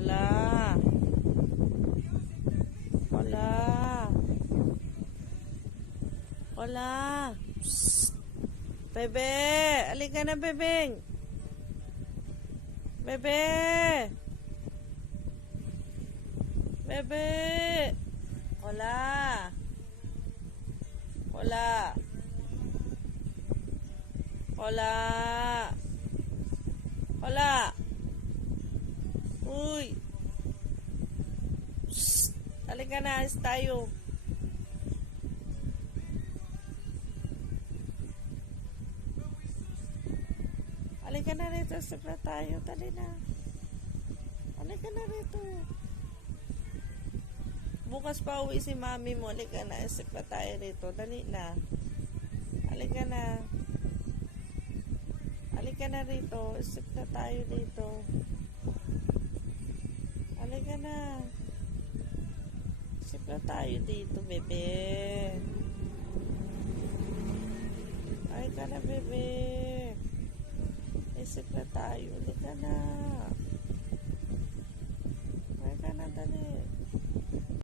Wala. Wala. Wala. Psst. Bebe. Alika na, bebeng. Bebe. Bebe. Wala. Wala. Wala. Wala. Uy. Shh. Halika na, alis tayo. Halika na rito, sabra tayo. Dali na. Halika na rito. Bukas pa uwi si mami mo. Halika na, sabra tayo rito. Dali na. Halika na. Halika na rito. Isip na tayo dito. Halika na. Isip na tayo dito, bebe. Halika na, bebe. Isip na tayo. Halika na.